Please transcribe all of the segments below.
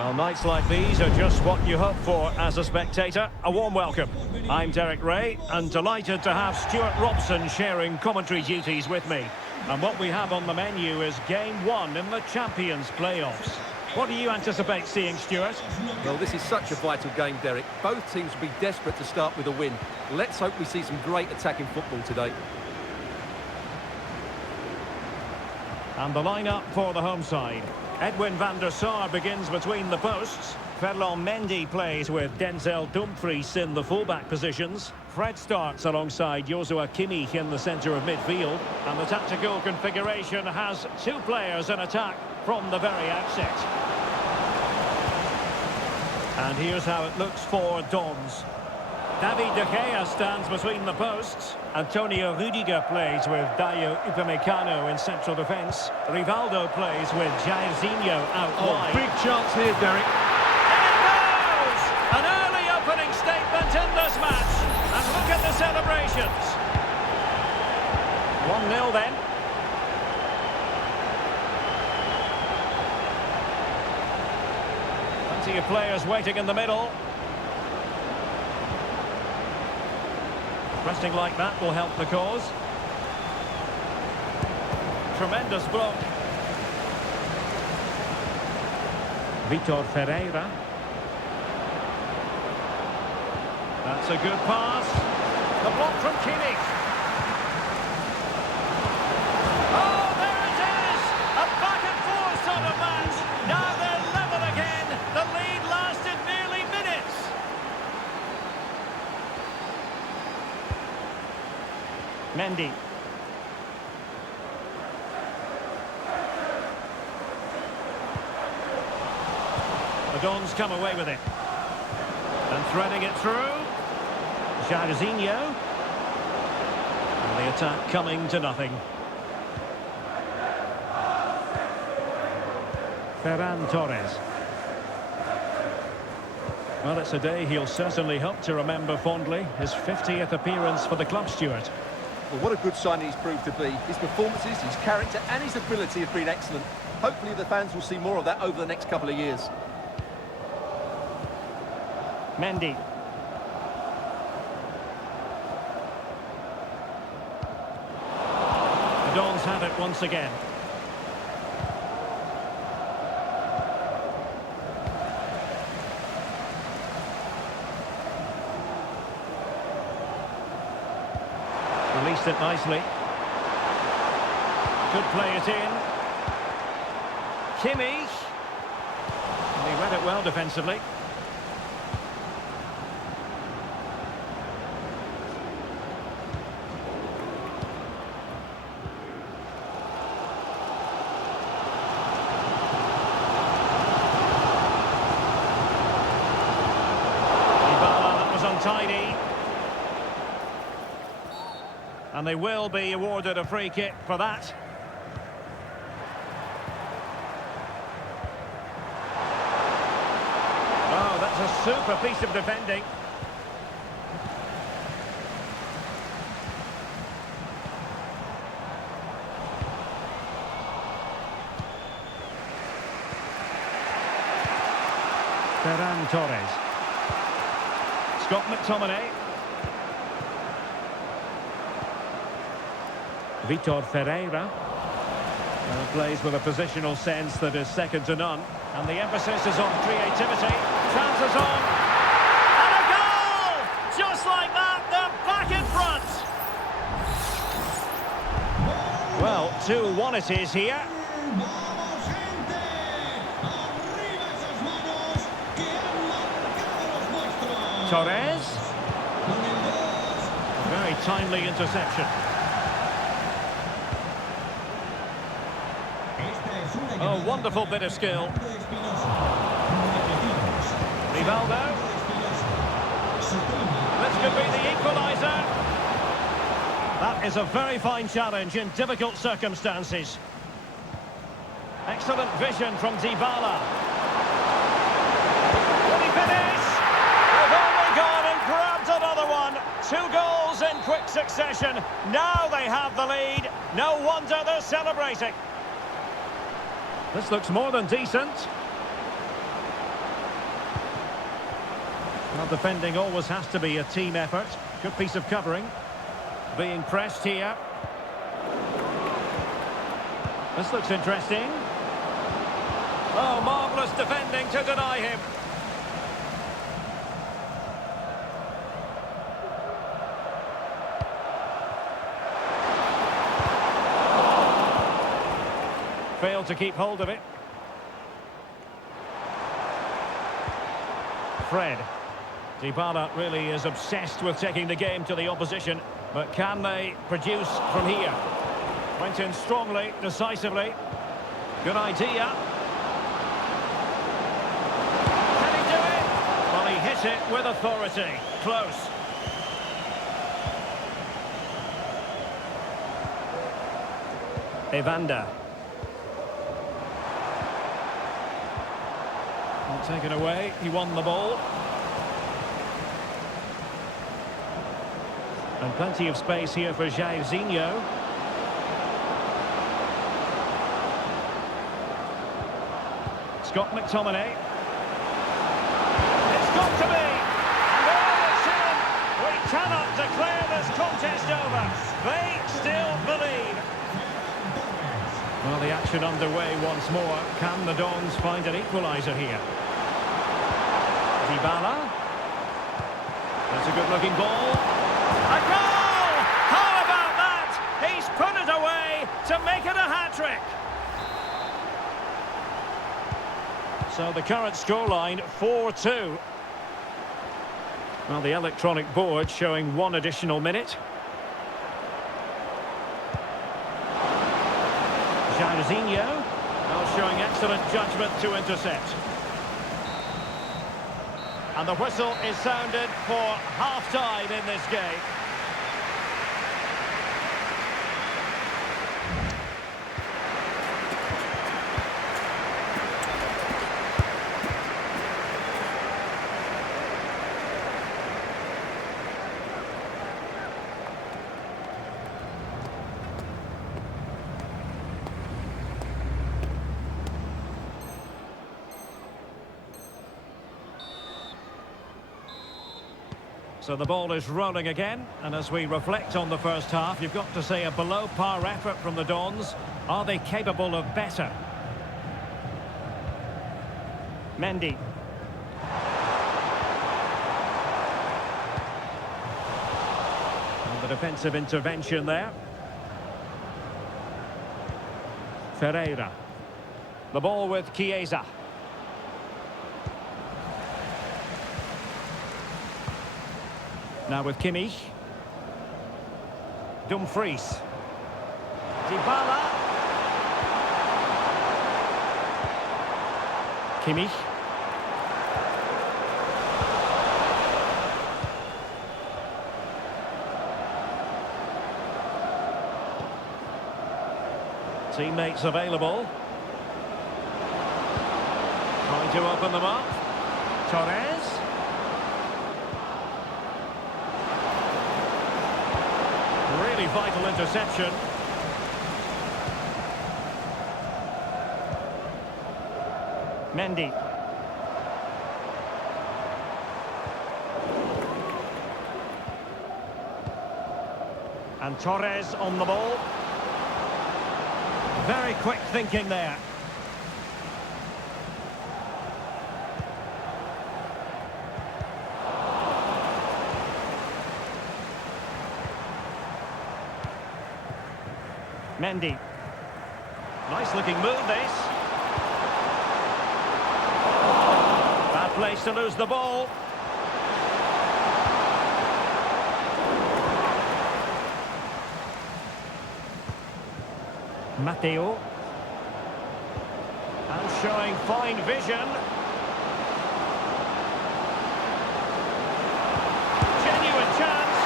Well, nights like these are just what you hope for as a spectator. A warm welcome. I'm Derek Ray, and delighted to have Stuart Robson sharing commentary duties with me. And what we have on the menu is Game 1 in the Champions playoffs. What do you anticipate seeing, Stuart? Well, this is such a vital game, Derek. Both teams will be desperate to start with a win. Let's hope we see some great attacking football today. And the lineup for the home side. Edwin van der Sar begins between the posts. Ferland Mendy plays with Denzel Dumfries in the fullback positions. Fred starts alongside Joshua Kimmich in the centre of midfield. And the tactical configuration has two players in attack from the very outset. And here's how it looks for Dons. David De Gea stands between the posts. Antonio Rudiger plays with Dayo Upamecano in central defence. Rivaldo plays with Jairzinho out wide. Big chance here, Derek. And it goes! An early opening statement in this match. And look at the celebrations. 1-0 then. Plenty of players waiting in the middle. Pressing like that will help the cause. Tremendous block. Vitor Ferreira. That's a good pass. The block from Kimmich. Oh, there it is! A back and forth sort of match. Now they're level again. The lead lasted nearly minutes. Mendy. The Dons come away with it. And threading it through. Jairzinho. And the attack coming to nothing. Ferran Torres. Well, it's a day he'll certainly hope to remember fondly. His 50th appearance for the club, Stuart. Well, what a good signing he's proved to be. His performances, his character and his ability have been excellent. Hopefully the fans will see more of that over the next couple of years. Mendy. The Dons have it once again. Released it nicely. Could play it in. Kimmich. And he read it well defensively. That was untidy. And they will be awarded a free kick for that. Oh, that's a super piece of defending. Ferran Torres. Scott McTominay. Vitor Ferreira plays with a positional sense that is second to none. And the emphasis is on creativity. Chances on. And a goal! Just like that, they're back in front. Well, 2-1 it is here. Torres. Very timely interception. Oh, wonderful bit of skill. Rivaldo. This could be the equaliser. That is a very fine challenge in difficult circumstances. Excellent vision from Dybala. Will he finish? They've only gone and grabbed another one. 2 goals in quick succession. Now they have the lead. No wonder they're celebrating. This looks more than decent. Well, defending always has to be a team effort. Good piece of covering. Being pressed here. This looks interesting. Oh, marvellous defending to deny him. Failed to keep hold of it. Fred. Dybala really is obsessed with taking the game to the opposition. But can they produce from here? Went in strongly, decisively. Good idea. Can he do it? Well, he hit it with authority. Close. Evander. Not taken away. He won the ball. And plenty of space here for Jairzinho. Scott McTominay. It's got to be! And there it's in! We cannot declare this contest over. They still believe. Well, the action underway once more. Can the Dons find an equaliser here? Dybala. That's a good-looking ball. A goal! How about that? He's put it away to make it a hat-trick. So the current scoreline, 4-2. Well, the electronic board showing one additional minute. Jairzinho, now showing excellent judgment to intercept. And the whistle is sounded for half-time in this game. So the ball is rolling again, and as we reflect on the first half, you've got to say a below-par effort from the Dons. Are they capable of better? Mendy. And the defensive intervention there. Ferreira. The ball with Chiesa. Now with Kimmich. Dumfries. Dybala. Kimmich. Teammates available. Trying to open them up. Torres. Really vital interception. Mendy. And Torres on the ball. Very quick thinking there. Mendy. Nice looking move this. Bad place to lose the ball. Matteo. And showing fine vision. Genuine chance.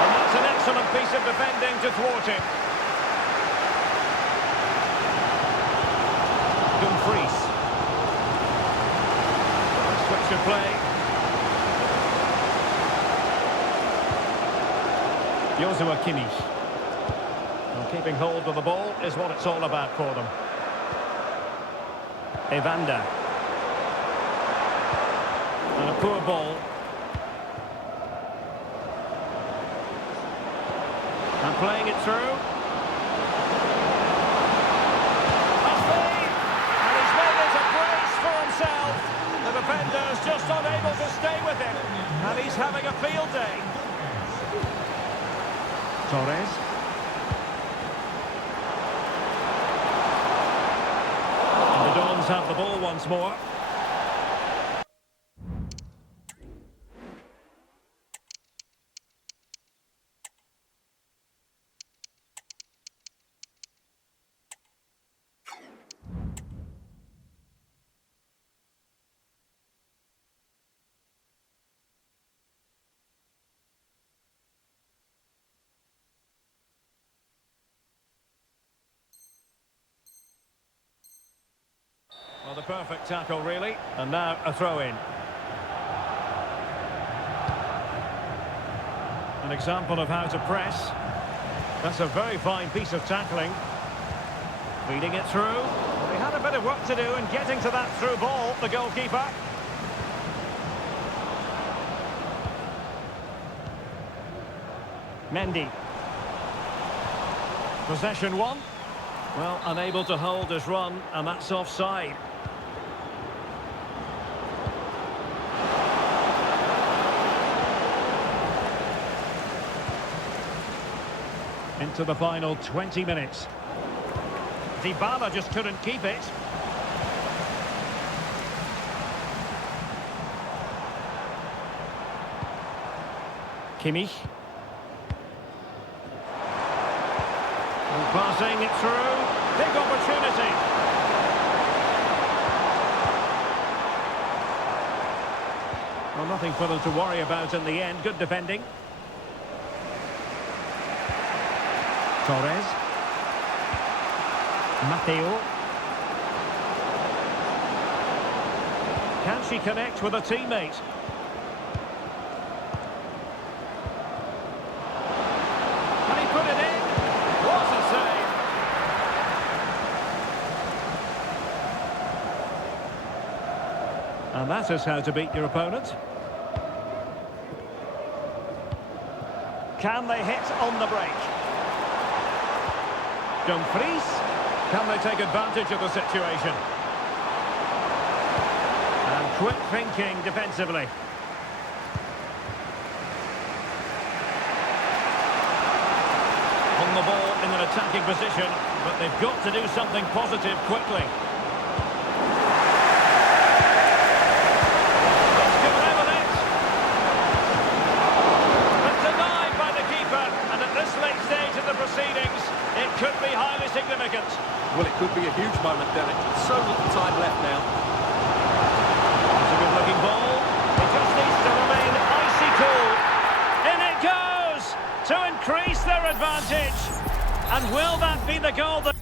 And that's an excellent piece of defending to thwart him. Dumfries. Switch of play. Joshua Kimmich. Well, keeping hold of the ball is what it's all about for them. Evander. And a poor ball. playing it through. Must be! And he's made it a brace for himself. The defender's just unable to stay with him. And he's having a field day. Torres. And the Dons have the ball once more. Well, the perfect tackle, really. And now a throw-in. An example of how to press. That's a very fine piece of tackling. Feeding it through. They had a bit of work to do in getting to that through ball, the goalkeeper. Mendy. Possession one. Well, unable to hold his run, and that's offside. Into the final 20 minutes. Dybala just couldn't keep it. Kimmich. And passing it through. Big opportunity. Well, nothing for them to worry about in the end. Good defending. Torres. Matteo. Can she connect with a teammate? Can he put it in? What a save! And that is how to beat your opponent. Can they hit on the break? Dumfries. Can they take advantage of the situation? And quick thinking defensively. On the ball in an attacking position, but they've got to do something positive quickly. Let's give it with it. But denied by the keeper, and at this late stage of the proceedings, it could be highly significant. Well, it could be a huge moment, Derek. So little time left now. It's a good-looking ball. It just needs to remain icy cool. In it goes to increase their advantage. And will that be the goal that...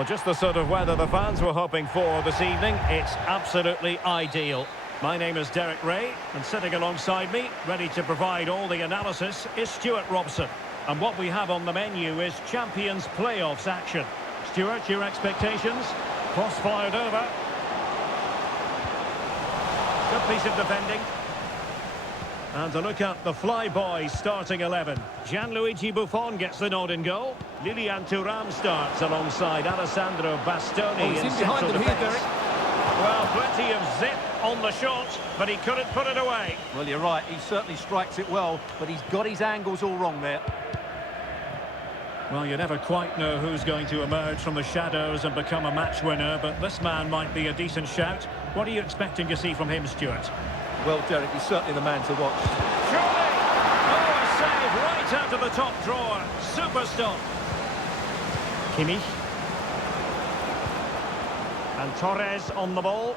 Well, just the sort of weather the fans were hoping for this evening. It's absolutely ideal. My name is Derek Ray, and sitting alongside me, ready to provide all the analysis, is Stuart Robson. And what we have on the menu is Champions Playoffs action. Stuart, your expectations? Cross fired over. Good piece of defending. And to look at the Flyboys starting 11. Gianluigi Buffon gets the nod in goal. Lilian Thuram starts alongside Alessandro Bastoni in central defence. Well, plenty of zip on the shot, but he couldn't put it away. Well, you're right, he certainly strikes it well, but he's got his angles all wrong there. Well, you never quite know who's going to emerge from the shadows and become a match winner, but this man might be a decent shout. What are you expecting to see from him, Stuart? Well, Derek, he's certainly the man to watch. Surely! Oh, a save right out of the top drawer. Super stop. Kimmich. And Torres on the ball.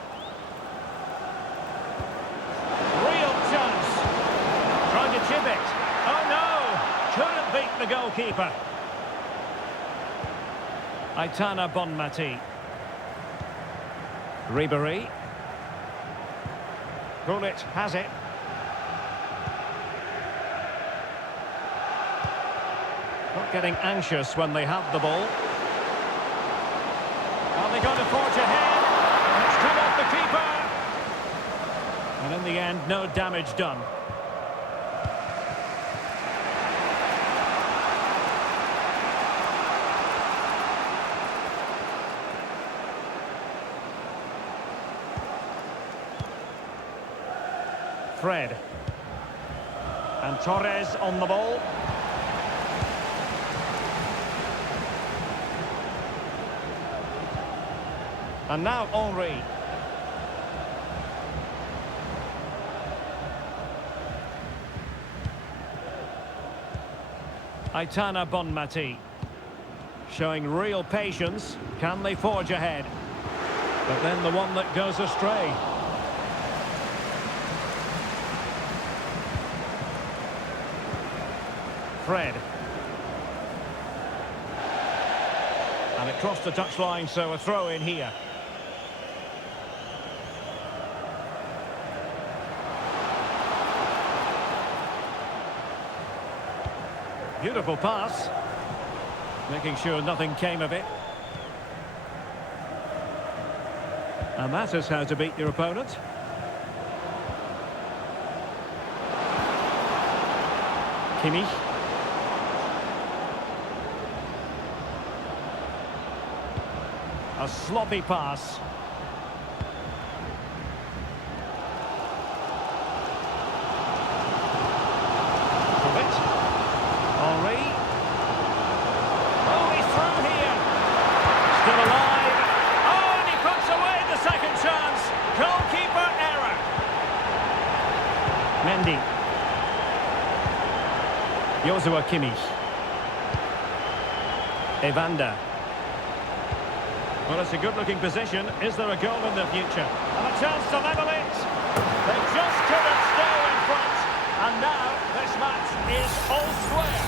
Real chance. Trying to chip it. Oh, no! Couldn't beat the goalkeeper. Aitana Bonmati. Ribéry. Gullit has it. Not getting anxious when they have the ball. Are they going to forge ahead? It's come off the keeper. And in the end, no damage done. Fred. And Torres on the ball. And now Henry. Aitana Bonmati. Showing real patience. Can they forge ahead? But then the one that goes astray. Fred. And it crossed the touchline, so a throw in here. Beautiful pass. Making sure nothing came of it. And that is how to beat your opponent. Kimmich. A sloppy pass. Henry. Oh, he's through here. Still alive. Oh, and he puts away the second chance. Goalkeeper error. Mendy. Joshua Kimmich. Evander. Well, it's a good-looking position. Is there a goal in the future? And a chance to level it. They just couldn't stay in front. And now this match is all square.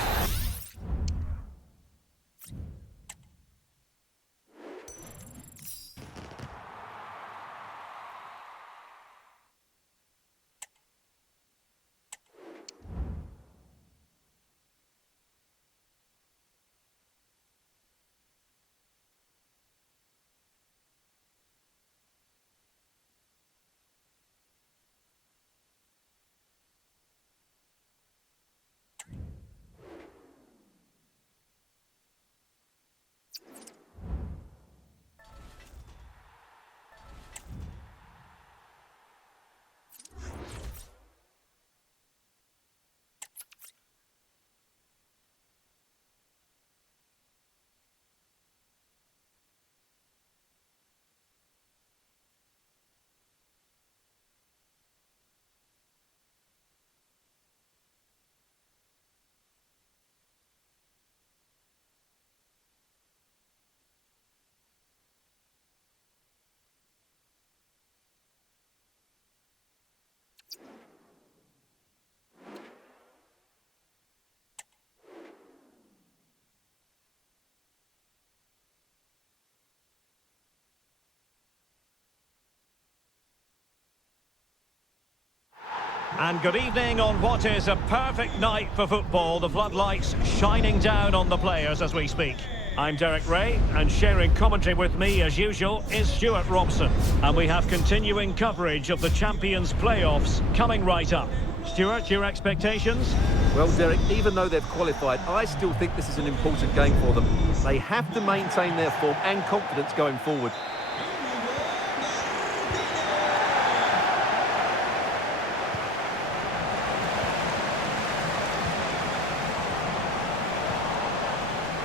And good evening on what is a perfect night for football. The floodlights shining down on the players as we speak. I'm Derek Ray, and sharing commentary with me as usual is Stuart Robson. And we have continuing coverage of the Champions playoffs coming right up. Stuart, your expectations? Well, Derek, even though they've qualified, I still think this is an important game for them. They have to maintain their form and confidence going forward.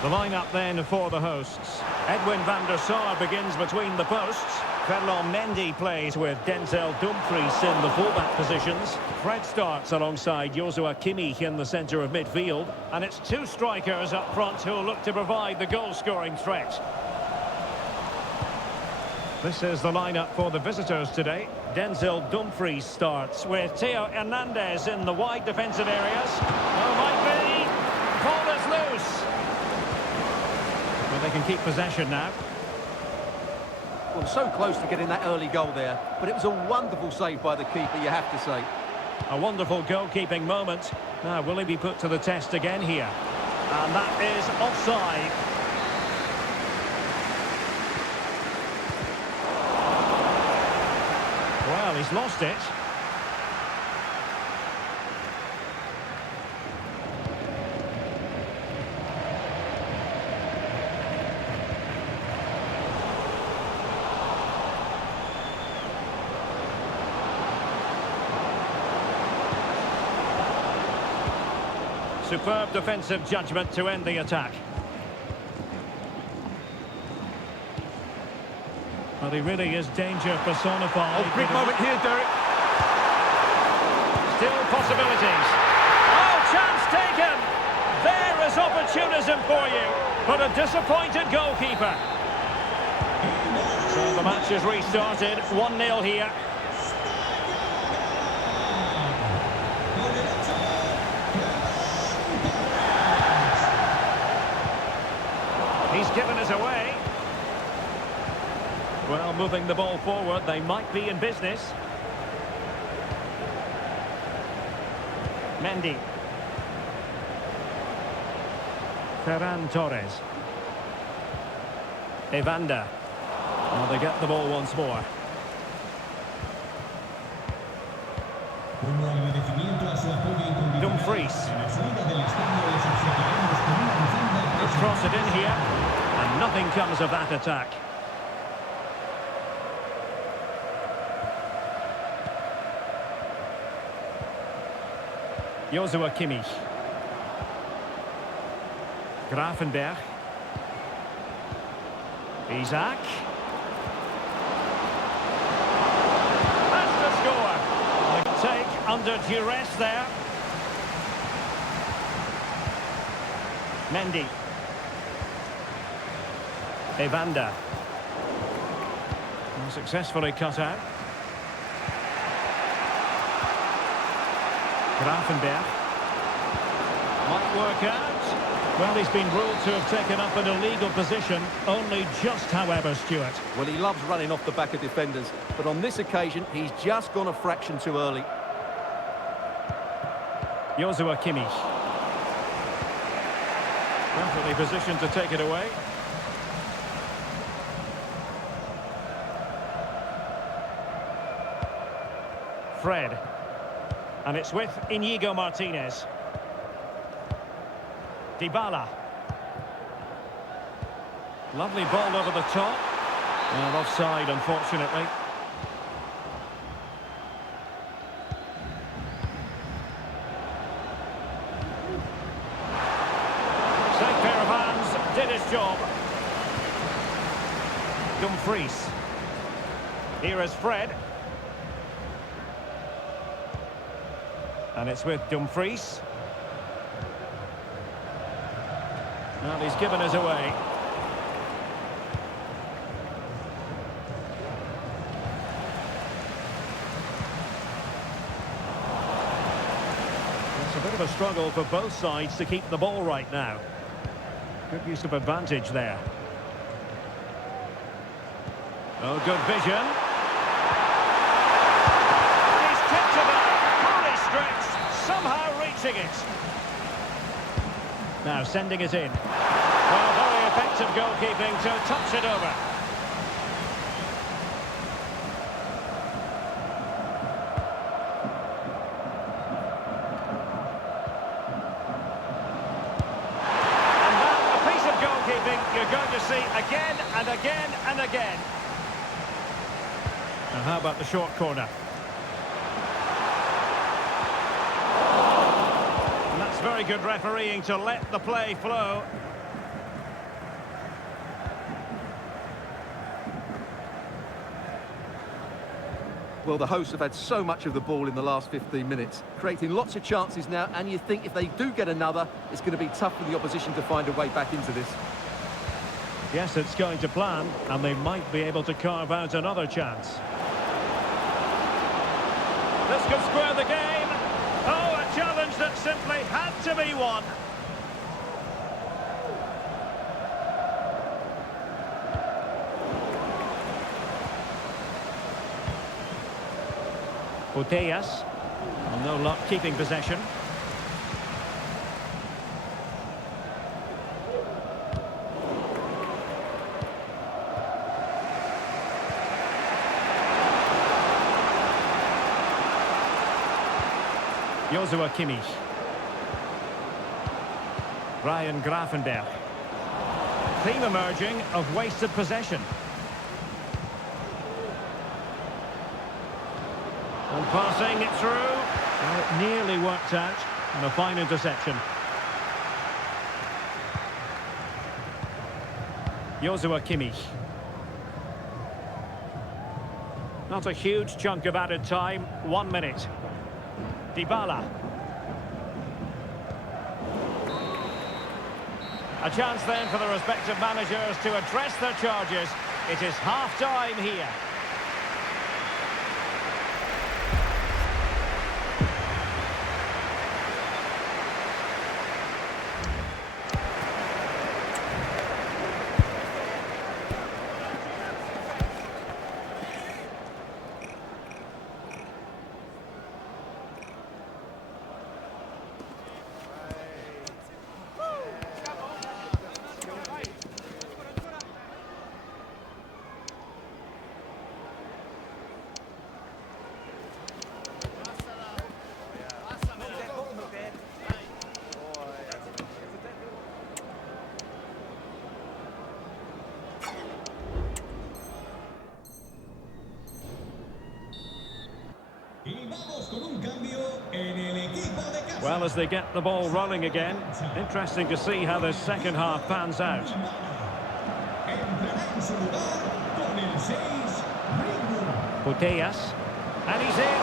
The lineup then for the hosts. Edwin van der Sar begins between the posts. Ferland Mendy plays with Denzel Dumfries in the fullback positions. Fred starts alongside Joshua Kimmich in the centre of midfield. And it's two strikers up front who will look to provide the goal-scoring threat. This is the lineup for the visitors today. Denzel Dumfries starts with Theo Hernandez in the wide defensive areas. Oh, might be. Ball is loose. Well, they can keep possession now. Well, so close to getting that early goal there, but it was a wonderful save by the keeper, you have to say. A wonderful goalkeeping moment. Now, will he be put to the test again here? And that is offside. Well, he's lost it. Superb defensive judgment to end the attack. Well, he really is danger personified. Oh, big moment here, Derek. Still possibilities. Oh, chance taken! There is opportunism for you, but a disappointed goalkeeper. So the match is restarted, 1-0 here. He's given us away. Well, moving the ball forward, they might be in business. Mendy. Ferran Torres. Evander. Well, they get the ball once more. Dumfries. Let's cross it in here, and nothing comes of that attack. Joshua Kimmich. Grafenberg. Isaac. That's the score. The take under duress there. Mendy. Evander. Successfully cut out. Grafenberg. Might work out. Well, he's been ruled to have taken up an illegal position. Only just, however, Stuart. Well, he loves running off the back of defenders, but on this occasion, he's just gone a fraction too early. Joshua Kimmich. Perfectly positioned to take it away. Fred. And it's with Inigo Martinez. Dybala. Lovely ball over the top. Well, offside, unfortunately. Safe pair of hands, did his job. Dumfries. Here is Fred. And it's with Dumfries. Well, he's given us away. It's a bit of a struggle for both sides to keep the ball right now. Good use of advantage there. Oh, good vision. And he's tipped it out. Holy Now sending it in. Well, very effective goalkeeping to touch it over. And that, a piece of goalkeeping you're going to see again and again and again. Now how about the short corner? And that's very good refereeing to let the play flow. Well, the hosts have had so much of the ball in the last 15 minutes, creating lots of chances now, and you think if they do get another, it's going to be tough for the opposition to find a way back into this. Yes, it's going to plan, and they might be able to carve out another chance. This could square the game. Oh, a challenge that simply had to be won. Putellas. Well, no luck keeping possession. Joshua Kimmich. Ryan Gravenberg. Theme emerging of wasted possession. And passing it through. Well, it nearly worked out. And a fine interception. Joshua Kimmich. Not a huge chunk of added time. 1 minute. Dybala. A chance then for the respective managers to address their charges. It is half-time here. Well, as they get the ball rolling again, interesting to see how the second half pans out. Putellas, and he's in,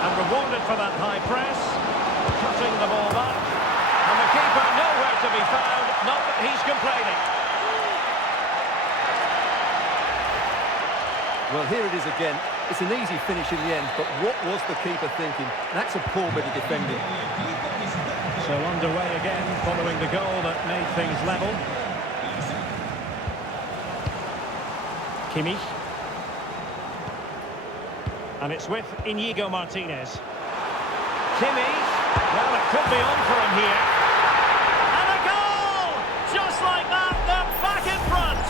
and rewarded for that high press, cutting the ball back, and the keeper nowhere to be found, not that he's complaining. Well, here it is again. It's an easy finish in the end, but what was the keeper thinking? That's a poor bit of defending. So underway again, following the goal that made things level. Kimmich. And it's with Inigo Martinez. Kimmich. Well, it could be on for him here. And a goal! Just like that, they're back in front.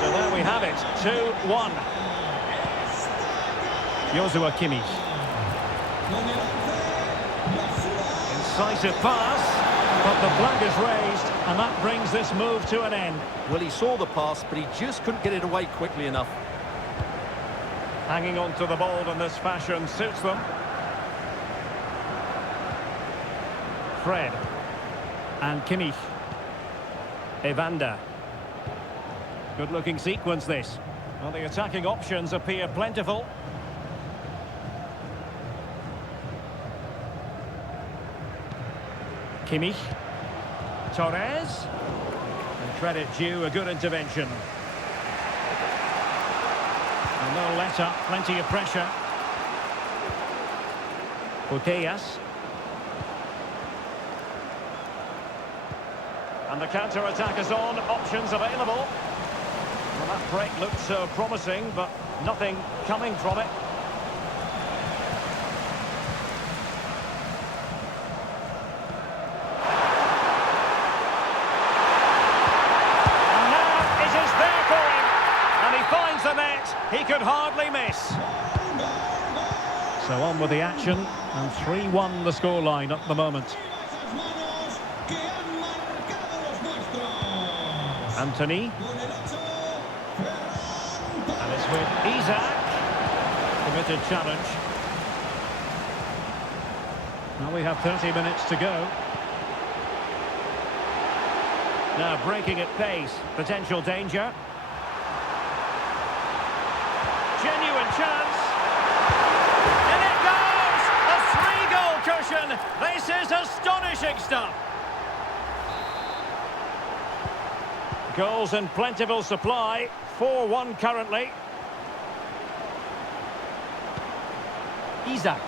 So there we have it, 2-1. Joshua Kimmich. Incisive pass, but the flag is raised, and that brings this move to an end. Well, he saw the pass, but he just couldn't get it away quickly enough. Hanging on to the ball in this fashion suits them. Fred. And Kimmich. Evander. Good-looking sequence, this. Well, the attacking options appear plentiful. Kimmich. Torres. And credit due, a good intervention. And no let-up, plenty of pressure. Putellas. And the counter-attack is on, options available. Well, that break looked so promising, but nothing coming from it. this. So on with the action, and 3-1 the scoreline at the moment. Anthony. And it's with Isaac. Committed challenge. Now we have 30 minutes to go. Now breaking at pace. Potential danger. Genuine chance. And it goes! A 3-goal cushion. This is astonishing stuff. Goals in plentiful supply. 4-1 currently. Isaac.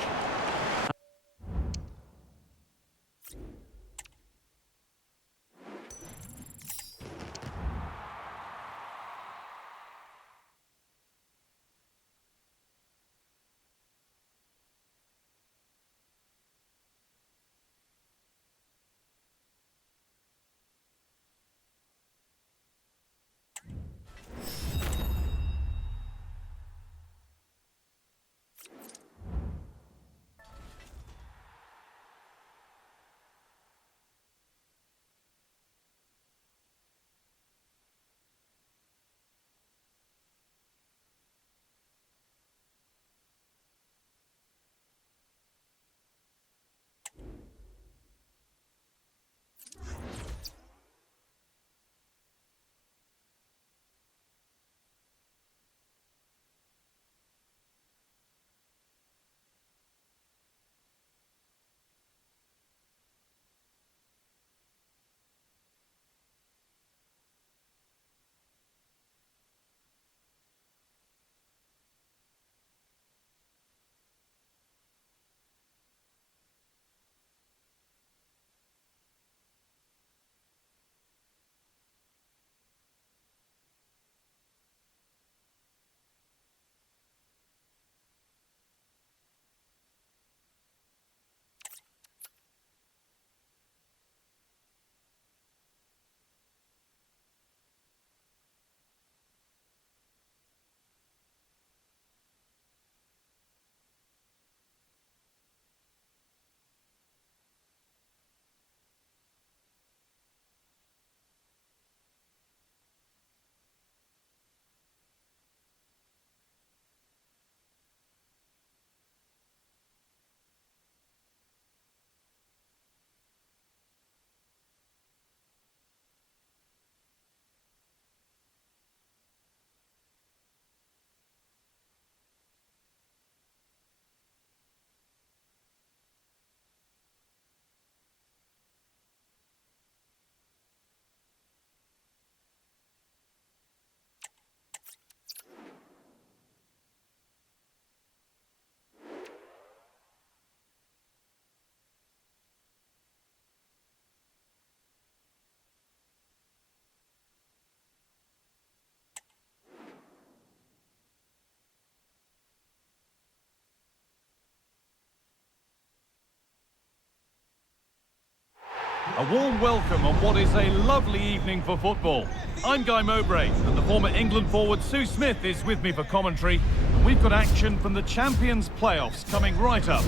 A warm welcome on what is a lovely evening for football. I'm Guy Mowbray, and the former England forward Sue Smith is with me for commentary. And we've got action from the Champions playoffs coming right up.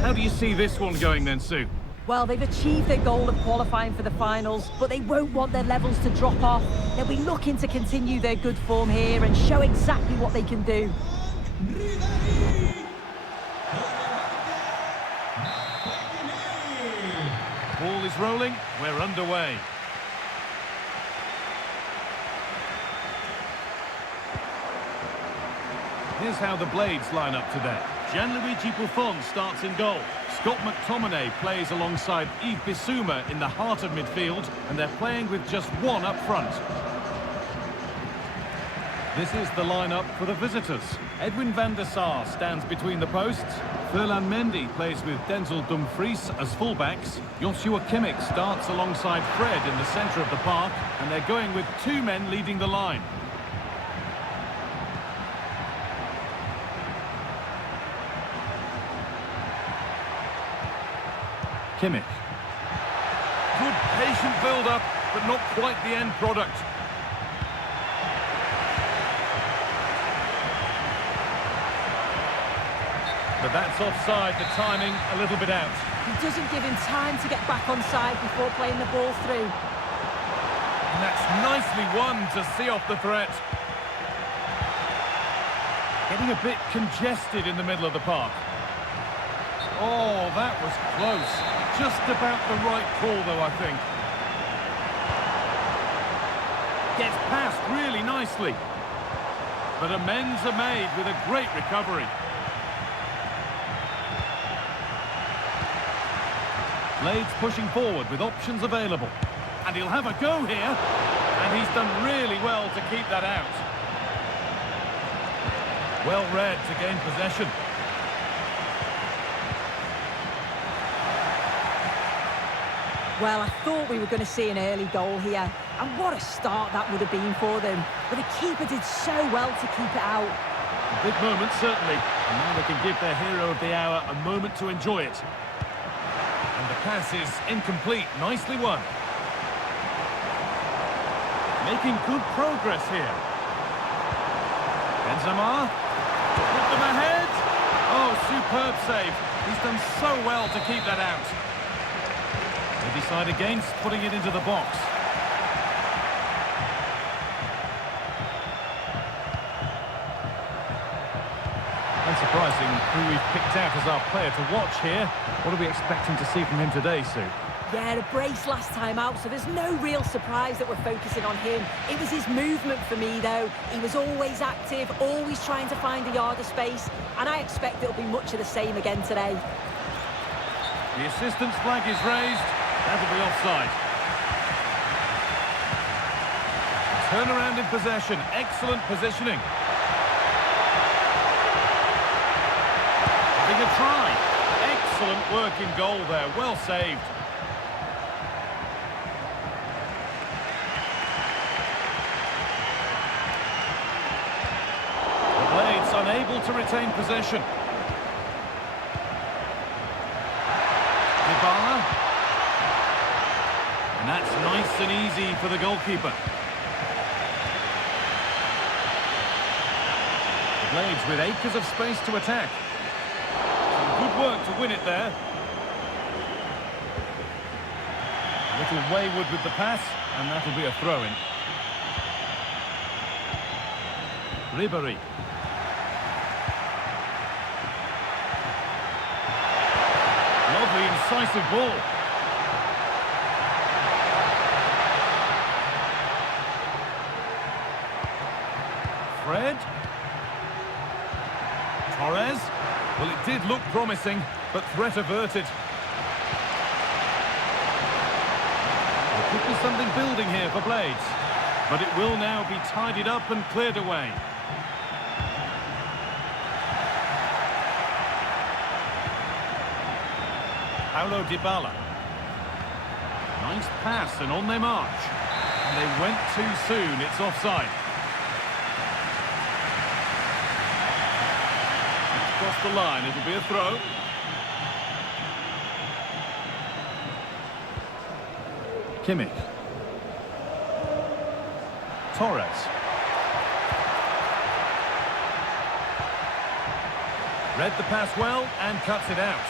How do you see this one going then, Sue? Well, they've achieved their goal of qualifying for the finals, but they won't want their levels to drop off. They'll be looking to continue their good form here and show exactly what they can do. Ball is rolling, we're underway. Here's how the Blades line up today. Gianluigi Buffon starts in goal. Scott McTominay plays alongside Yves Bissouma in the heart of midfield, and they're playing with just one up front. This is the lineup for the visitors. Edwin van der Sar stands between the posts. Ferland Mendy plays with Denzel Dumfries as fullbacks. Joshua Kimmich starts alongside Fred in the centre of the park, and they're going with two men leading the line. Kimmich. Good patient build-up, but not quite the end product. But that's offside, the timing a little bit out. He doesn't give him time to get back on side before playing the ball through. And that's nicely won to see off the threat. Getting a bit congested in the middle of the park. Oh, that was close. Just about the right call, though, I think. Gets past really nicely. But amends are made with a great recovery. Blades pushing forward with options available. And he'll have a go here. And he's done really well to keep that out. Well read to gain possession. Well, I thought we were going to see an early goal here. And what a start that would have been for them. But the keeper did so well to keep it out. A big moment, certainly. And now they can give their hero of the hour a moment to enjoy it. And the pass is incomplete. Nicely won. Making good progress here. Benzema. Put them ahead. Oh, superb save. He's done so well to keep that out. They decide against putting it into the box. Unsurprising who we've picked out as our player to watch here. What are we expecting to see from him today, Sue? Yeah, a brace last time out, so there's no real surprise that we're focusing on him. It was his movement for me, though. He was always active, always trying to find a yard of space, and I expect it'll be much of the same again today. The assistant's flag is raised. That'll be offside. Turnaround in possession. Excellent positioning. Having a try. Excellent work in goal there. Well saved. The Blades unable to retain possession. Dybala. And that's nice and easy for the goalkeeper. The Blades with acres of space to attack. Some good work to win it there. A little wayward with the pass, and that'll be a throw-in. Ribery. Lovely incisive ball. Fred. Torres. Well, it did look promising, but threat averted. There could be something building here for Blades, but it will now be tidied up and cleared away. Paulo Dybala. Nice pass, and on they march. And they went too soon. It's offside. Across the line, it'll be a throw. Kimmich. Torres. Read the pass well and cuts it out.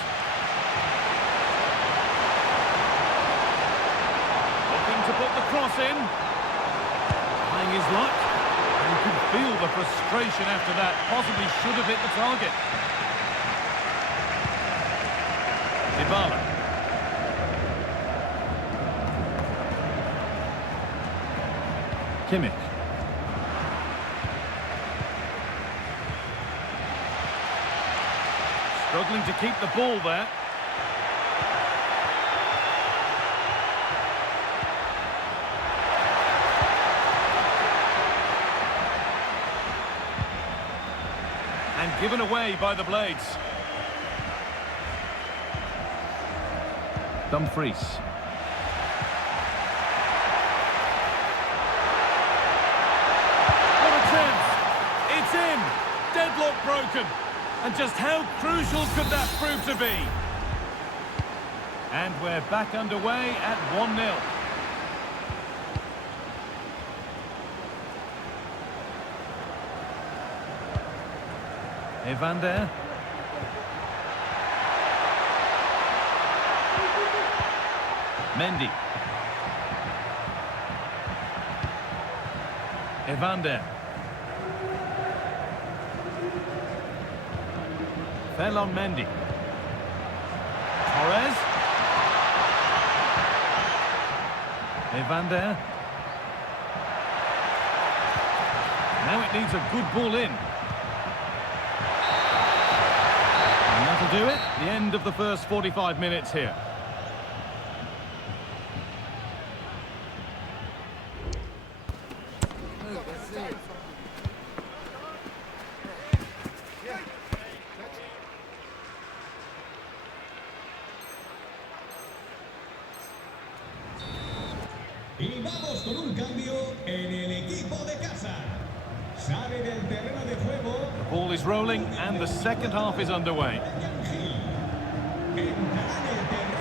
Looking to put the cross in. Trying his luck. You could feel the frustration after that. Possibly should have hit the target. Dybala. Kimmich. Struggling to keep the ball there. And given away by the Blades. Dumfries. What a chance! It's in! Deadlock broken! And just how crucial could that prove to be? And we're back underway at 1-0. Evander. Mendy. Evander. Ferland Mendy. Torres. Evander. Now it needs a good ball in. And that'll do it. The end of the first 45 minutes here. Y vamos con un cambio en el equipo de casa. Sale del terreno de juego. The ball is rolling and the second half is underway.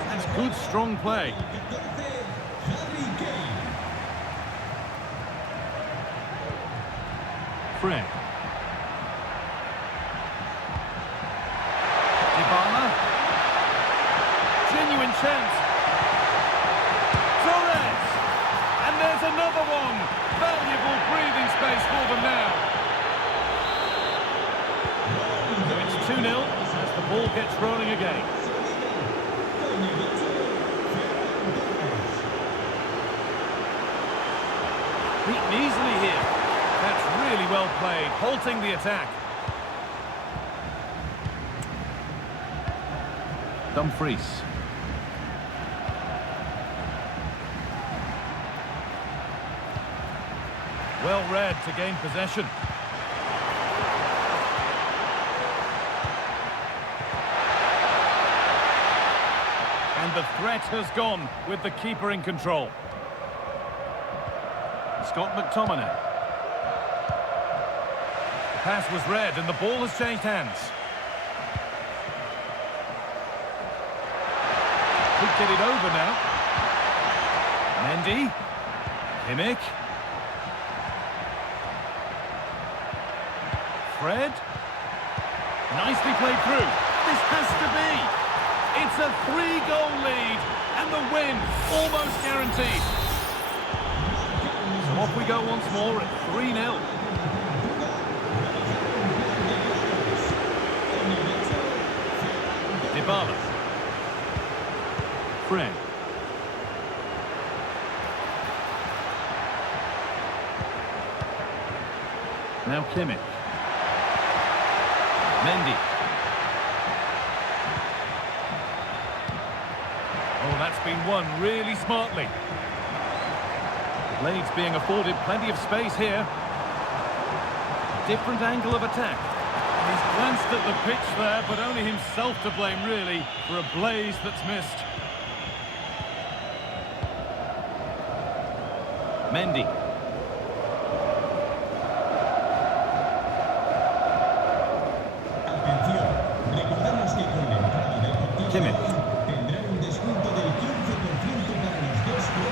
That's good, strong play. Fred. Dybala. Genuine chance. Torres. And there's another one. Valuable breathing space for them now. So it's 2-0 as the ball gets rolling again. Beaten easily here. That's really well played, halting the attack. Dumfries. Well read to gain possession. And the threat has gone with the keeper in control. Scott McTominay. The pass was read and the ball has changed hands. Could get it over now. Mendy. Kimmich. Fred. Nicely played through. This has to be. It's a 3-goal lead and the win almost guaranteed. So off we go once more at 3-0. Dybala. Fred. Now Kimmich. Mendy. Oh, that's been won really smartly. The Blades being afforded plenty of space here. Different angle of attack. He's glanced at the pitch there, but only himself to blame, really, for a blaze that's missed. Mendy. Kimmich.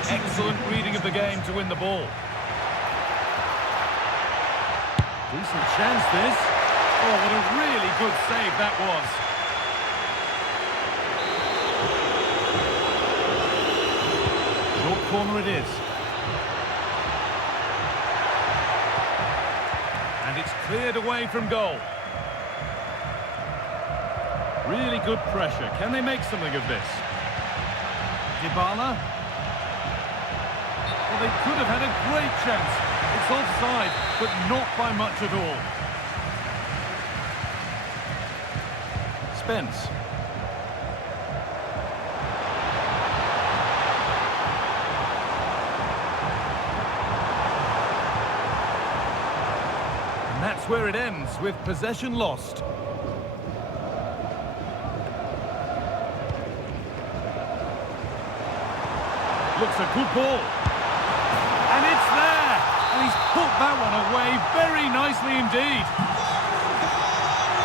Excellent reading of the game to win the ball. Decent chance this. Oh, what a really good save that was. Short corner it is. And it's cleared away from goal. Really good pressure. Can they make something of this? Dybala. Well, they could have had a great chance. It's offside, but not by much at all. Spence. And that's where it ends, with possession lost. Looks a good ball. And it's there! And he's put that one away very nicely indeed.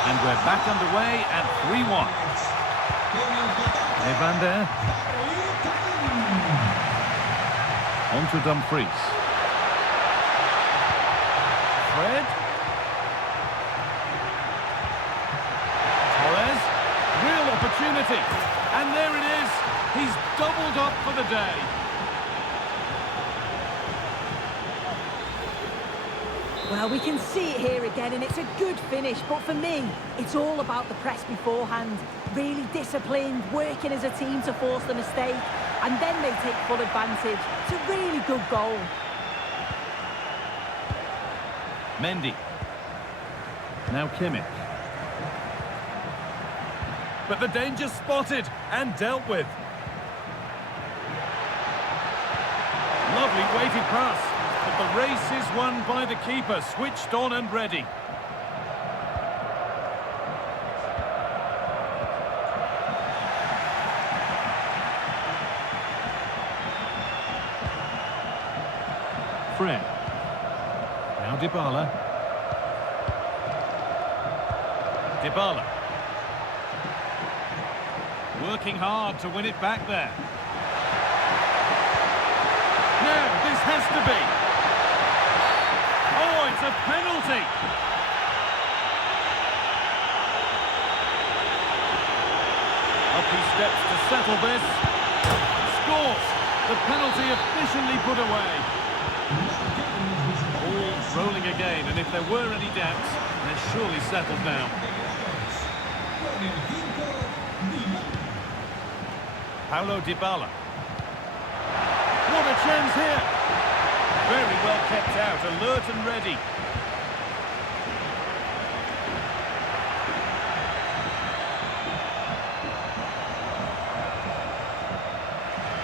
And we're back underway at 3-1. Evander. On to Dumfries. Fred. Torres. Real opportunity. opportunity. And there it is. He's doubled up for the day. Well, we can see it here again, and it's a good finish. But for me, it's all about the press beforehand. Really disciplined, working as a team to force the mistake. And then they take full advantage. It's a really good goal. Mendy. Now Kimmich. But the danger spotted and dealt with. Lovely weighted pass. But the race is won by the keeper, switched on and ready. Fred. Now Dybala. Dybala. Working hard to win it back there. Now, this has to be. Oh, it's a penalty. Up he steps to settle this. Scores. The penalty efficiently put away. All rolling again, and if there were any doubts, they're surely settled now. Paulo Dybala. What a chance here. Very well kept out, alert and ready.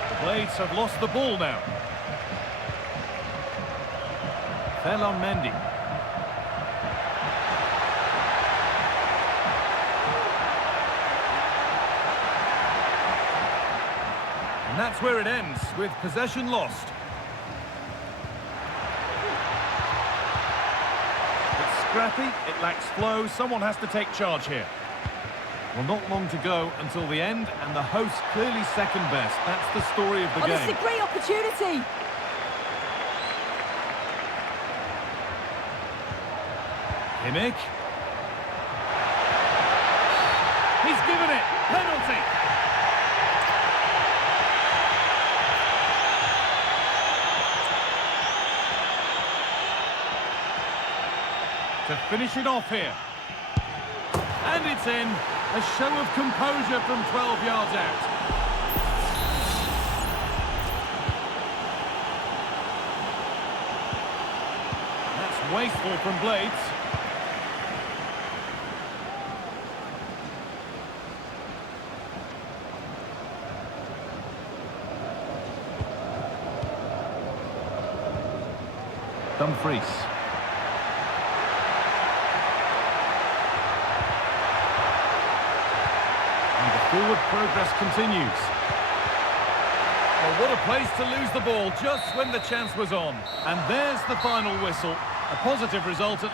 The Blades have lost the ball now. Mendy. And that's where it ends, with possession lost. It's scrappy, it lacks flow, someone has to take charge here. Well, not long to go until the end, and the hosts clearly second best. That's the story of the game. This is a great opportunity. Kimmich. He's given it. Penalty. To finish it off here. And it's in. A show of composure from 12 yards out. That's wasteful from Blades. Dumfries. And the forward progress continues. Well, what a place to lose the ball just when the chance was on. And there's the final whistle. A positive result at...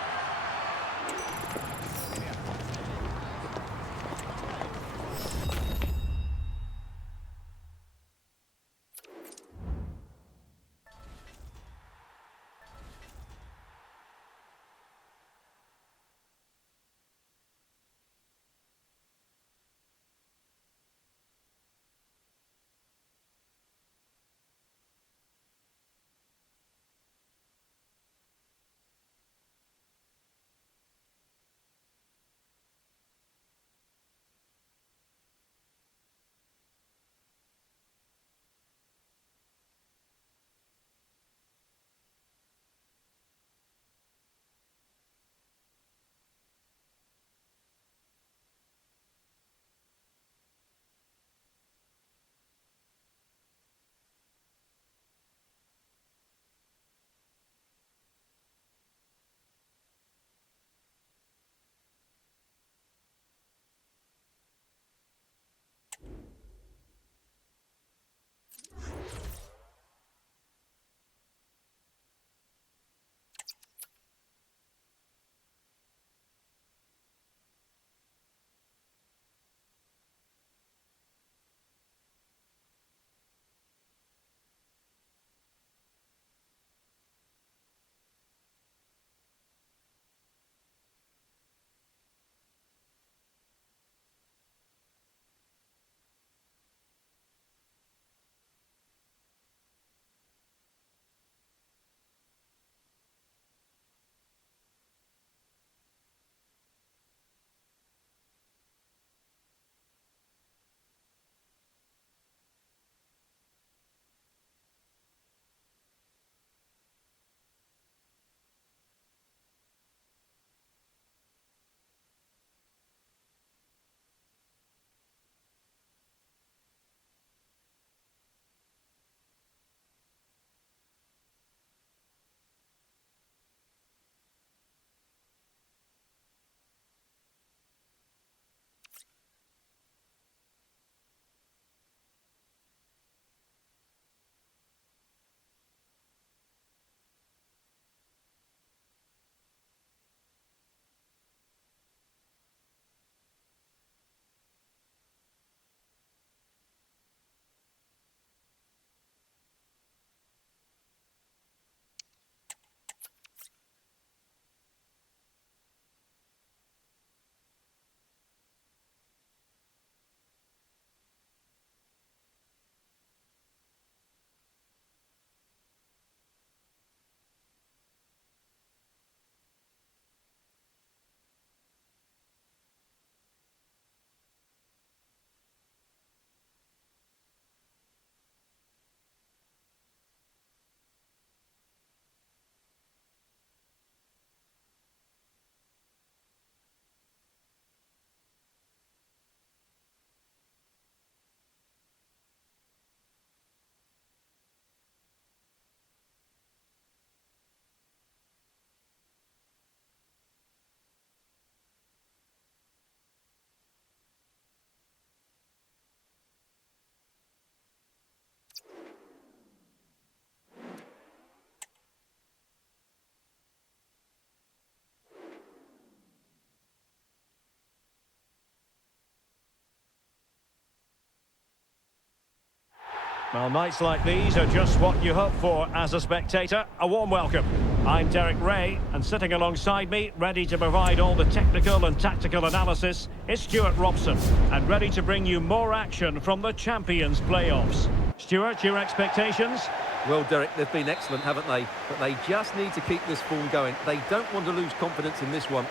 Well, nights like these are just what you hope for as a spectator. A warm welcome. I'm Derek Ray, and sitting alongside me, ready to provide all the technical and tactical analysis, is Stuart Robson, and ready to bring you more action from the Champions playoffs. Stuart, your expectations? Well, Derek, they've been excellent, haven't they? But they just need to keep this form going. They don't want to lose confidence in this one.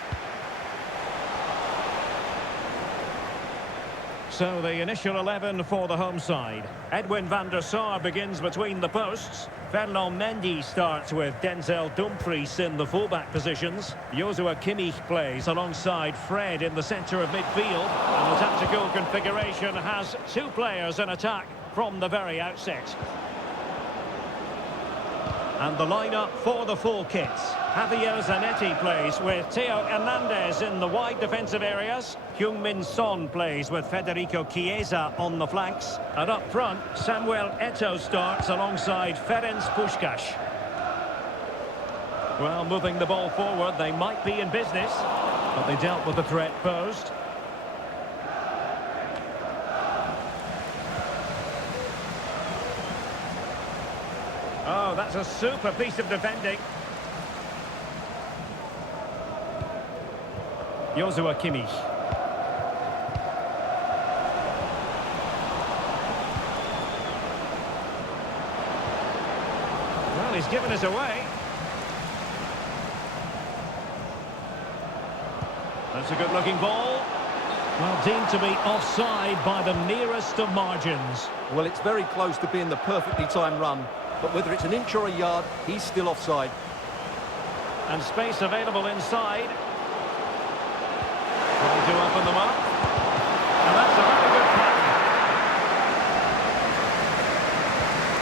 So the initial 11 for the home side. Edwin van der Sar begins between the posts. Ferland Mendy starts with Denzel Dumfries in the fullback positions. Joshua Kimmich plays alongside Fred in the centre of midfield. And the tactical configuration has two players in attack from the very outset. And the lineup for the full kits. Javier Zanetti plays with Theo Hernandez in the wide defensive areas. Heung-min Son plays with Federico Chiesa on the flanks. And up front, Samuel Eto'o starts alongside Ferenc Puskás. Well, moving the ball forward, they might be in business, but they dealt with the threat posed. Oh, that's a super piece of defending. Joshua Kimmich. Well, he's given us away. That's a good-looking ball. Well, deemed to be offside by the nearest of margins. Well, it's very close to being the perfectly timed run. But whether it's an inch or a yard, he's still offside. And space available inside. Trying to open them up. And that's a very good pass.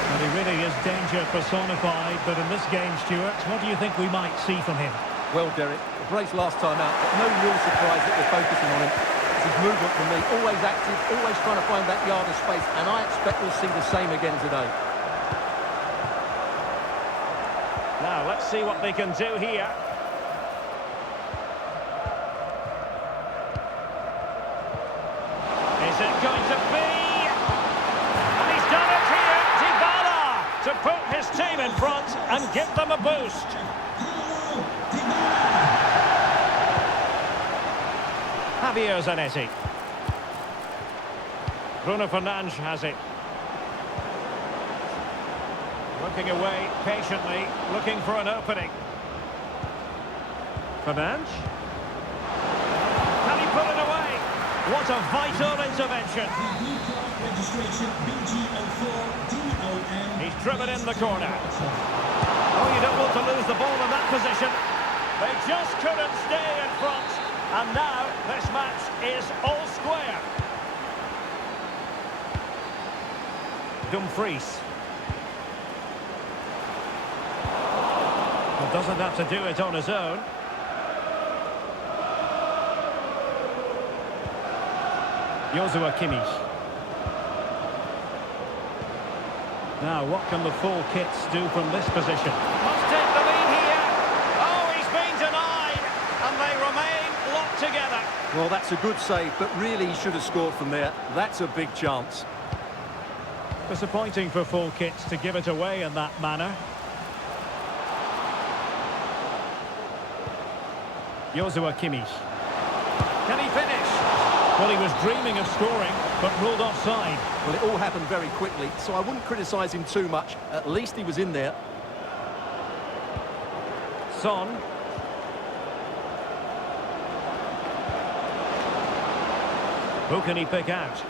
And he really is danger personified, but in this game, Stuart, what do you think we might see from him? Well, Derek, the brace last time out, but no real surprise that they're focusing on him. It's his movement for me, always active, always trying to find that yard of space, and I expect we'll see the same again today. Now, let's see what they can do here. Is it going to be? And he's done it here, Dybala, to put his team in front and give them a boost. Javier Zanetti. Bruno Fernandes has it. Looking away patiently, looking for an opening. Fernandes. Can he put it away? What a vital intervention. He's driven in the corner. Oh, you don't want to lose the ball in that position. They just couldn't stay in front. And now this match is all square. Dumfries. Doesn't have to do it on his own. Joshua Kimmich. Now, what can the full kits do from this position? Must take the lead here. Oh, he's been denied, and they remain locked together. Well, that's a good save, but really he should have scored from there. That's a big chance. Disappointing for full kits to give it away in that manner. Joshua Kimmich. Can he finish? Well, he was dreaming of scoring, but ruled offside. Well, it all happened very quickly, so I wouldn't criticise him too much. At least he was in there. Son. Who can he pick out?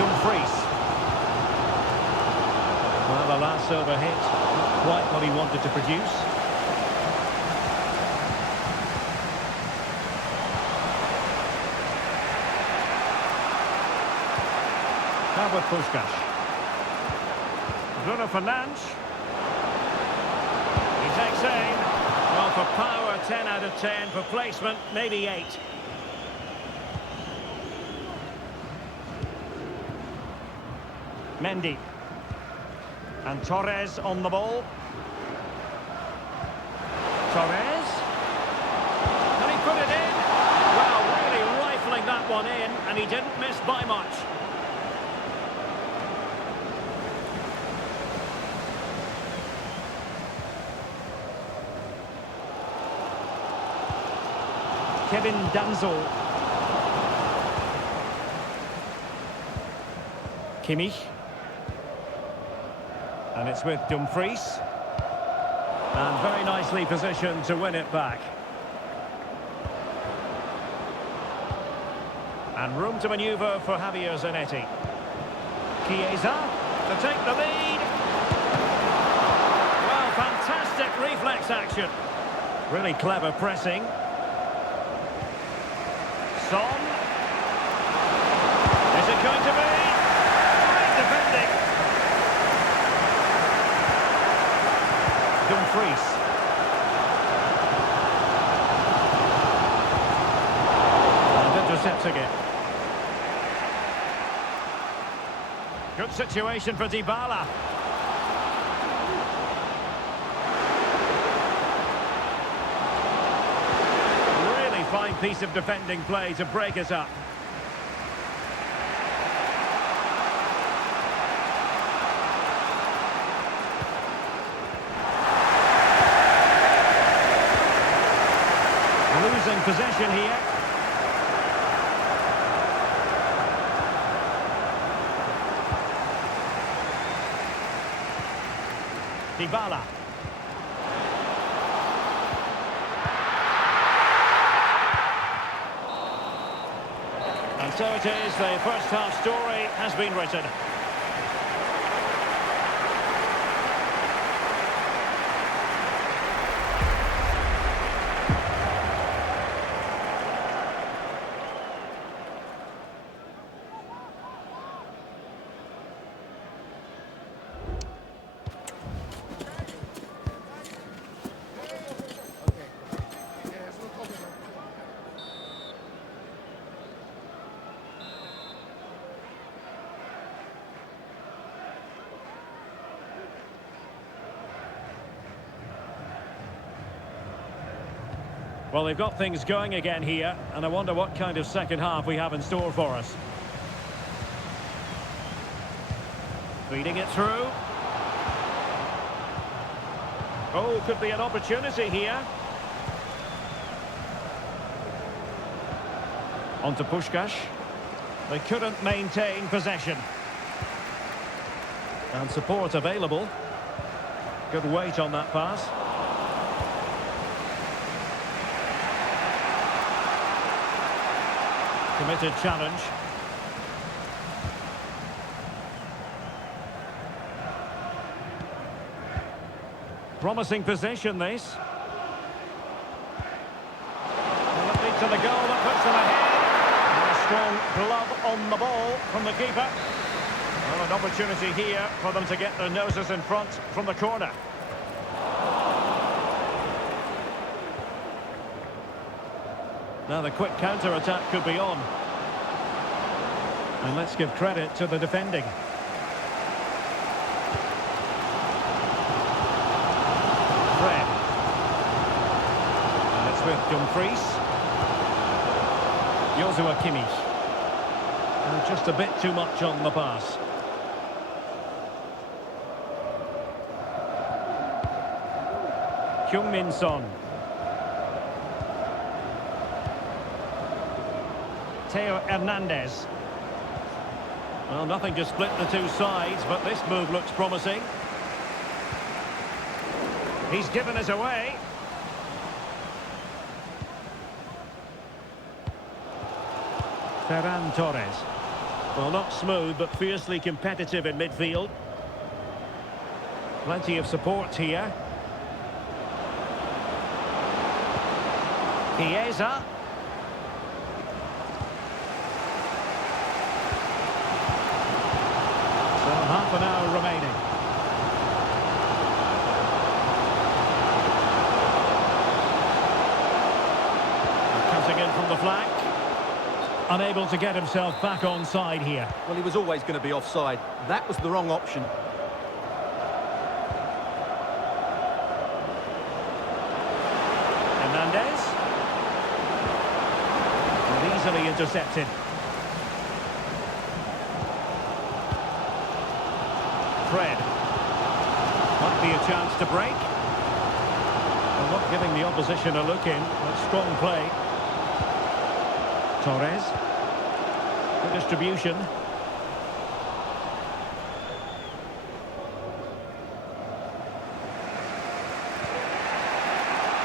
Dumfries. Well, the last over hit, not quite what he wanted to produce. Now with Puskás. Bruno Fernandes. He takes aim. Well, for power, 10 out of 10. For placement, maybe 8. Mendy. And Torres on the ball. Torres. one in, and he didn't miss by much. Kevin Danzel. Kimmich. And it's with Dumfries. And very nicely positioned to win it back. And room to manoeuvre for Javier Zanetti. Chiesa to take the lead. Well, fantastic reflex action. Really clever pressing. Son. Is it going to be? Great defending. Dumfries. And intercepting it. Good situation for Dybala. Really fine piece of defending play to break us up. Losing possession here. Dybala. And so it is, the first half story has been written. Well, they've got things going again here, and I wonder what kind of second half we have in store for us. Feeding it through. Oh, could be an opportunity here. On to Puskás. They couldn't maintain possession. And support available. Good weight on that pass. Committed challenge. Promising position, this. Will it lead to the goal that puts them ahead? And a strong glove on the ball from the keeper. Well, an opportunity here for them to get their noses in front from the corner. Now the quick counter-attack could be on. And let's give credit to the defending. Fred. And it's with Dumfries. Joshua Kimmich. And just a bit too much on the pass. Heung-min Son. Theo Hernandez. Well, nothing to split the two sides, but this move looks promising. He's given us away. Ferran Torres. Well, not smooth, but fiercely competitive in midfield. Plenty of support here. Chiesa. Half an hour remaining. Cutting in from the flank. Unable to get himself back on side here. Well, he was always going to be offside. That was the wrong option. Hernandez. And easily intercepted. might be a chance to break. Well, not giving the opposition a look in, but strong play. Torres. Good distribution.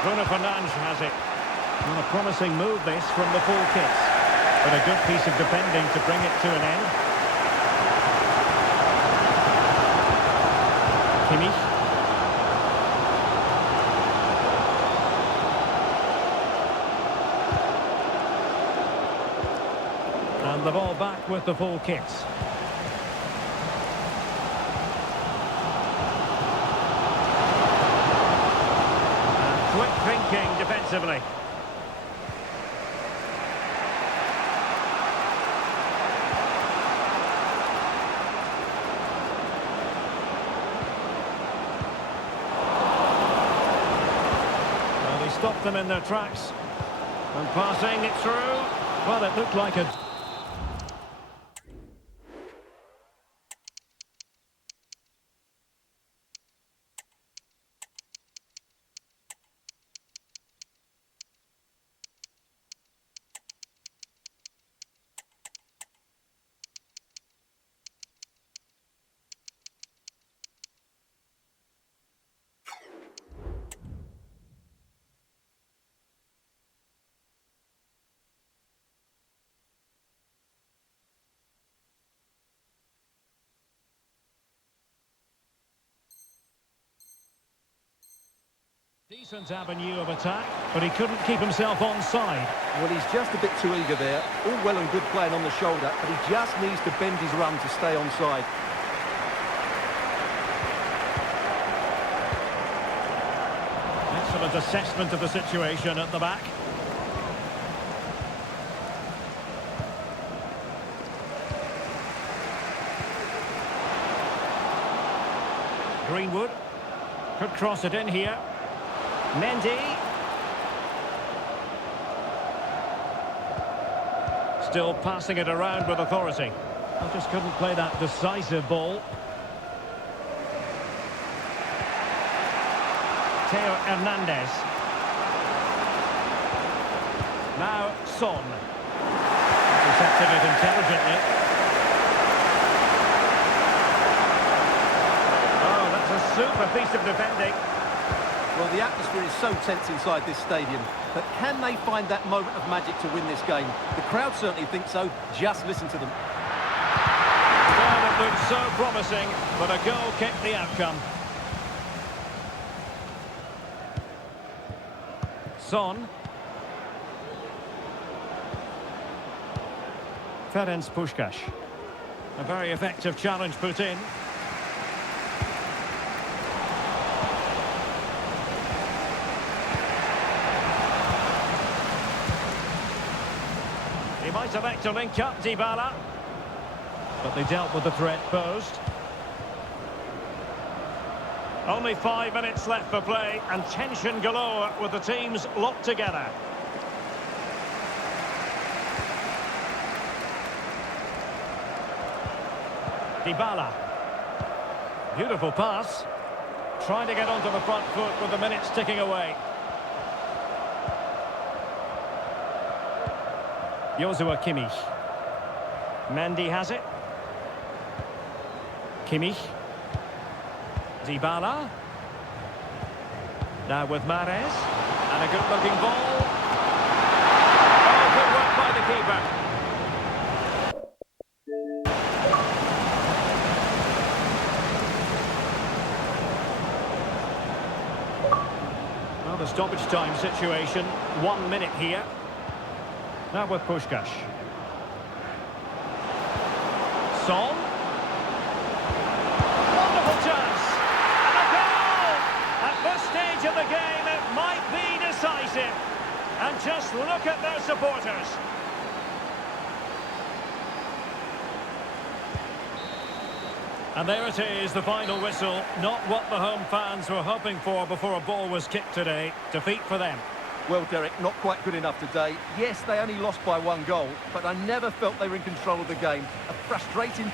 Bruno Fernandes has it. Well, a promising move this from the full kits. But a good piece of defending to bring it to an end. Kimmich. And the ball back with the full kits. Quick thinking defensively. Well, he stopped them in their tracks. And passing it through. Well, it looked like a... Decent avenue of attack, but he couldn't keep himself onside. Well, he's just a bit too eager there. All well and good playing on the shoulder, but he just needs to bend his run to stay onside. Excellent assessment of the situation at the back. Greenwood could cross it in here. Mendy. Still passing it around with authority. I just couldn't play that decisive ball. Theo Hernandez. Now Son. Intercepting it intelligently. Oh, that's a super piece of defending. Well, the atmosphere is so tense inside this stadium, but can they find that moment of magic to win this game? The crowd certainly think so. Just listen to them. Well, it looked so promising, but a goal kicked the outcome. Son. Ferenc Puskás. A very effective challenge put in. He might elect to link up Dybala, but they dealt with the threat posed. Only 5 minutes left for play, and tension galore with the teams locked together. Dybala. Beautiful pass. Trying to get onto the front foot with the minutes ticking away. Joshua Kimmich. Mendy has it. Kimmich. Dybala. Now with Mahrez. And a good-looking ball. Oh, good work by the keeper. Well, the stoppage time situation. 1 minute here. Now with Puskás. Son. Wonderful chance. And a goal! At this stage of the game, it might be decisive. And just look at their supporters. And there it is, the final whistle. Not what the home fans were hoping for before a ball was kicked today. Defeat for them. Well, Derek, not quite good enough today. Yes, they only lost by 1 goal, but I never felt they were in control of the game. A frustrating...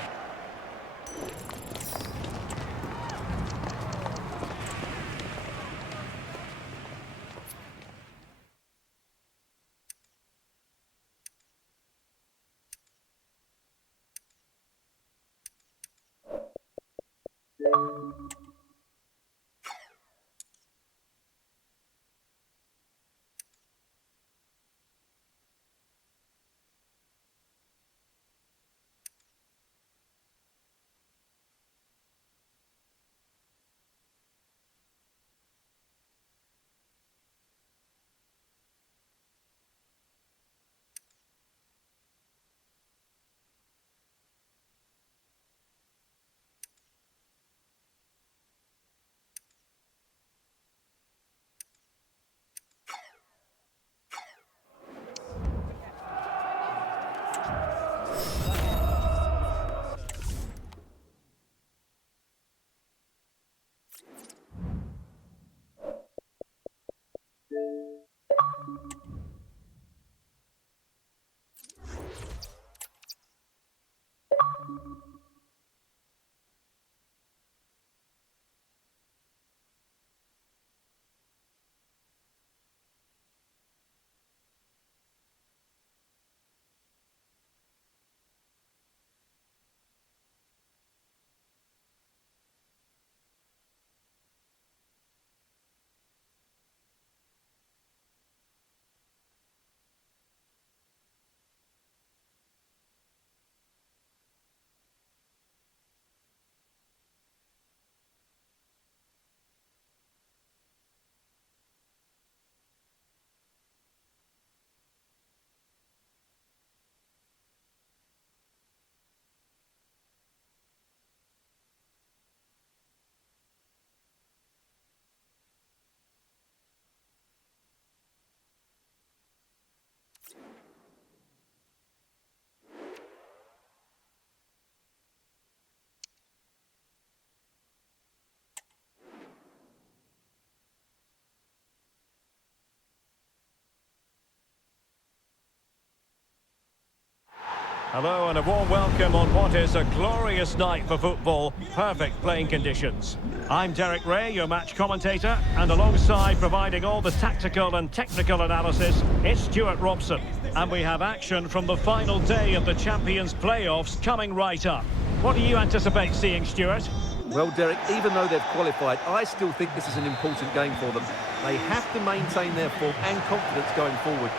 Hello and a warm welcome on what is a glorious night for football. Perfect playing conditions. I'm Derek Ray, your match commentator, and alongside providing all the tactical and technical analysis, it's Stuart Robson. And we have action from the final day of the Champions playoffs coming right up. What do you anticipate seeing, Stuart? Well, Derek, even though they've qualified, I still think this is an important game for them. They have to maintain their form and confidence going forward.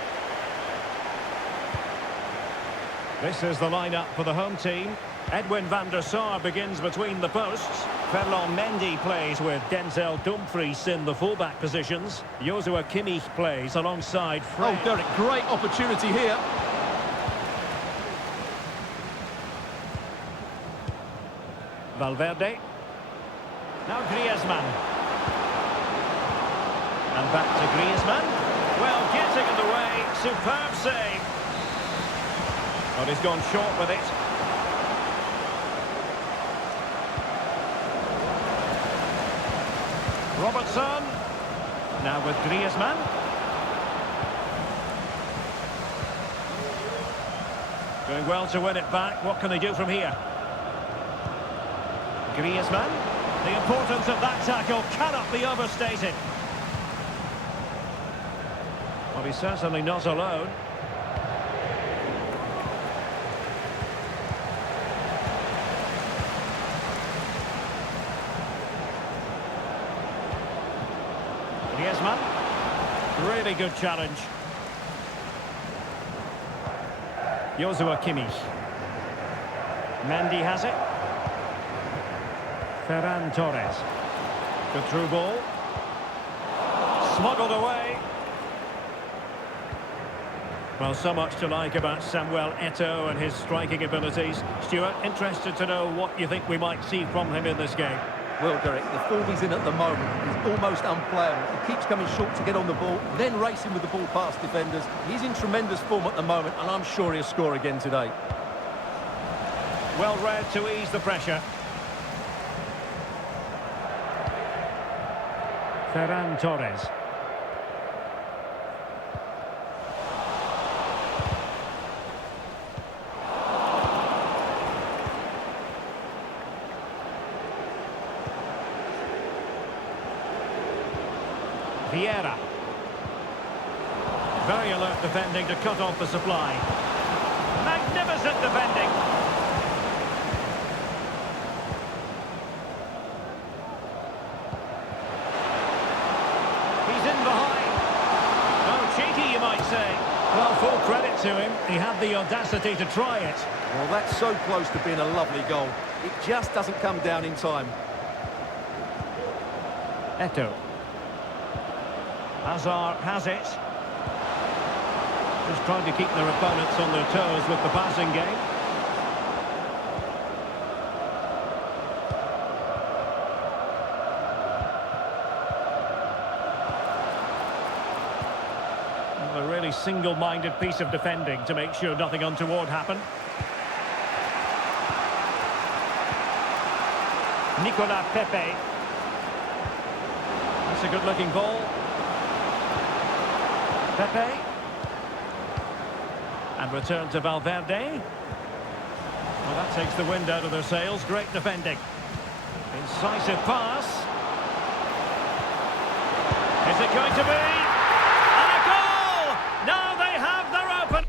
This is the lineup for the home team. Edwin van der Sar begins between the posts. Ferland Mendy plays with Denzel Dumfries in the fullback positions. Joshua Kimmich plays alongside Fred. Oh, Derek, great opportunity here. Valverde. Now Griezmann. And back to Griezmann. Well, getting in the way. Superb save. But he's gone short with it. Robertson. Now with Griezmann. Doing well to win it back. What can they do from here? Griezmann. The importance of that tackle cannot be overstated. Well, he's certainly not alone. Griezmann, really good challenge. Joshua Kimmich. Mendy has it. Ferran Torres. Good through ball. Smuggled away. Well, so much to like about Samuel Eto'o and his striking abilities. Stuart, interested to know what you think we might see from him in this game. Well, Derek, the form he's in at the moment is almost unplayable. He keeps coming short to get on the ball, then racing with the ball past defenders. He's in tremendous form at the moment, and I'm sure he'll score again today. Well read to ease the pressure. Ferran Torres. Vieira. Very alert defending to cut off the supply. Magnificent defending. say? Well, full credit to him. He had the audacity to try it. Well, that's so close to being a lovely goal. It just doesn't come down in time. Eto. Hazard has it. Just trying to keep their opponents on their toes with the passing game. A really single-minded piece of defending to make sure nothing untoward happened. Nicolas Pepe. That's a good-looking ball. Pepe. And return to Valverde. Well, that takes the wind out of their sails. Great defending. Incisive pass. Is it going to be? And a goal! Now they have their open.